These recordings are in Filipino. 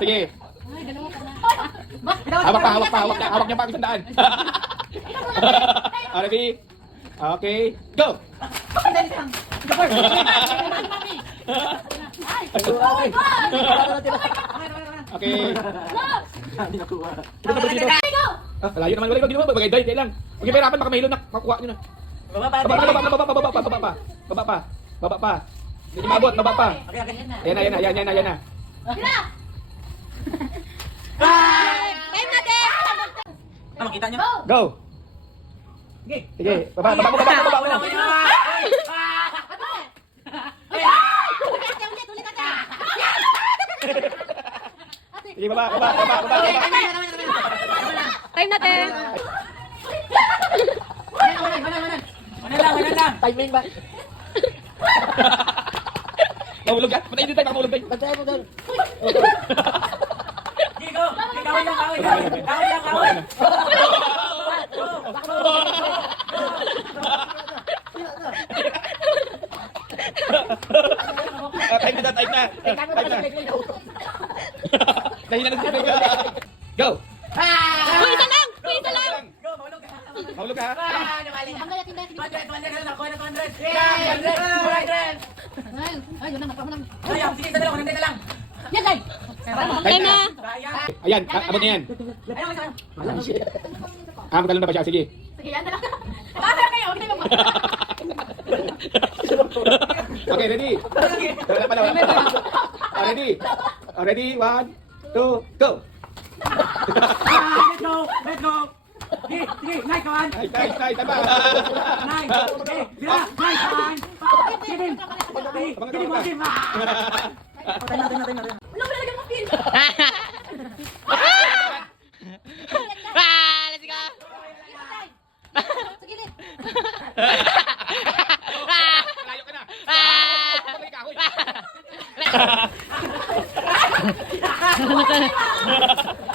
Sige. Hawak niya pa ang sandaan. Ready? Okay, go! Okay. Layo naman ulit. Bagay day lang. Huwag yung pahirapan, baka mahilo na. Makuha nyo na. Baba pa. Hindi maabot, baba pa. Yan na. Time natin! Makita niyo? Go! Sige, baba ulit. Sige, baba. Time natin! Wala lang. Timing ba? Mahulog ka? Patayin din tayo, baka mahulog tayo. Pagkaya mo doon. Gigo! Kawin lang. Time na. Dahil na nag-sipig ka. Go! Isa lang! Mahulog ka? Tanggal natin dahil. 100. Ayun na, nagpamo lang. Sige, isa na lang. Yan, guys! Time na! Ayan, abot na yan. Magkalon na ba siya? Sige. Sige, yan na lang. Basta kayo, okay na ba? Okay, ready? Wala pala. Ready? Ready? 1, 2, go! Let's go. Sige, nice, kawan. Nice, tama. Nice. Okay, bila. Nice, kawan. Sige, Tim. Wala lang yung pin. Let's go! Sa gilid. Layo ka na.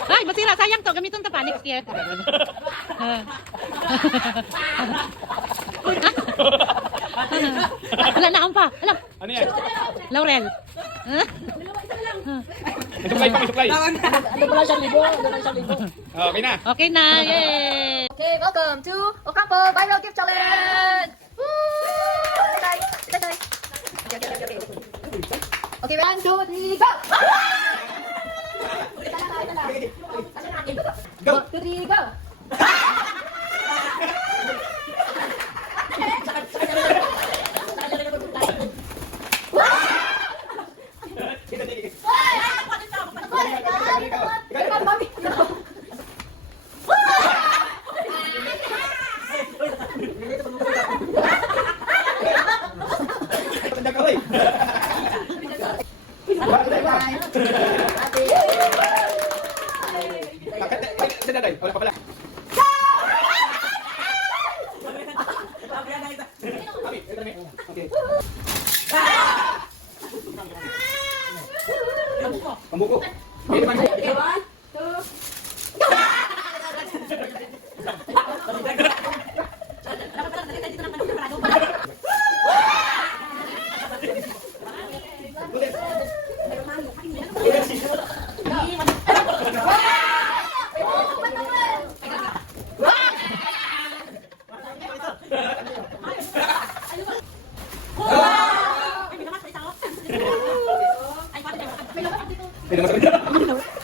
Ay, masira. Sayang to. Gamiton to pa next year. Wala na akong pa. Alam. Ano yan? Laurel. May suklay. Ano pala siyang libo? Okay na. Okay na. Yay! Okay, welcome to Ocampo Viral Gift Challenge! Woo! Say bye. Okay, 1, 2, 3, go! Go! 1, 2, 3, go! Tanda ka, oy. Sandali. Wala pa pala. Okay. Pambuko. Okay, 1, 2, May naman.